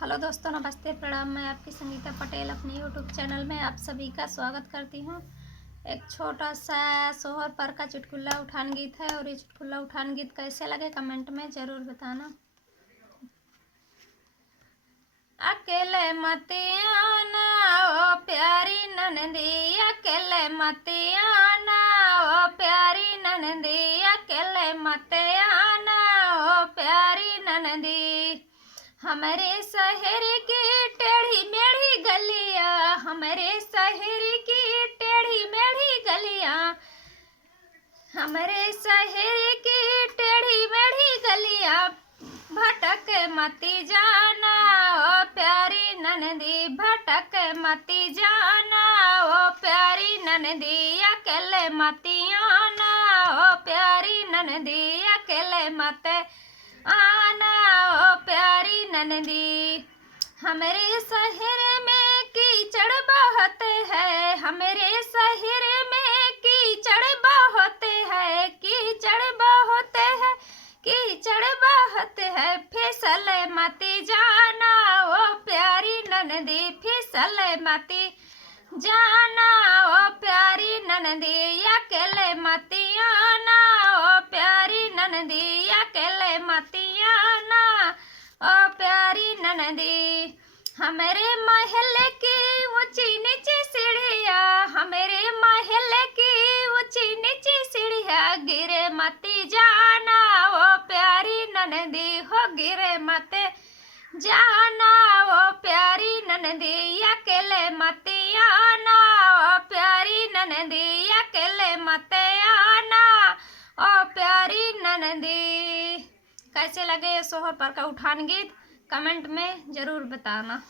Hello दोस्तों, नमस्ते, प्रणाम। मैं आपकी संगीता पटेल अपने यूट्यूब चैनल में आप सभी का स्वागत करती हूँ। एक छोटा सा सोहर पर का चुटकुला उठान गीत है और ये चुटकुला उठान गीत कैसे लगे कमेंट में ज़रूर बताना। अकेले मत आना ओ प्यारी ननदी, अकेले मत आना ओ प्यारी ननदी, अकेले मत आना ओ प्यारी ननदी। हमारे शहर की टेढ़ी मेढ़ी गलियां, हमारे शहर की टेढ़ी मेढ़ी गलियां, हमारे शहर की टेढ़ी मेढ़ी गलियां, भटक मती जाना ओ प्यारी ननदी, भटक मती जाना ओ प्यारी ननदी, अकेले मती आना ओ प्यारी ननदी, अकेले मत आना ओ प्यारी ननदी। हमारे शहर में कीचड़ बहुत है, हमारे शहर में कीचड़ बहुत है, कीचड़ बहुत है, कीचड़ बहुत है, फिसल मती जाना ओ प्यारी ननदी, फिसल मती जाना ओ प्यारी ननदी, अकेले मती आना ओ प्यारी ननदी, अकेले मती आना ओ प्यारी ननदी। हमारे महल की ऊंची नीची सीढ़ियां, हमारे महल की ऊंची नीची सीढ़ियां, गिरे मती जाना ओ प्यारी ननदी, हो गिरे मत जाना ओ प्यारी ननदी, अकेले मती आना ओ प्यारी ननदी, अकेले मत आना ओ प्यारी ननदी। कैसे लगे ये सोहर पर का उठान गीत कमेंट में ज़रूर बताना।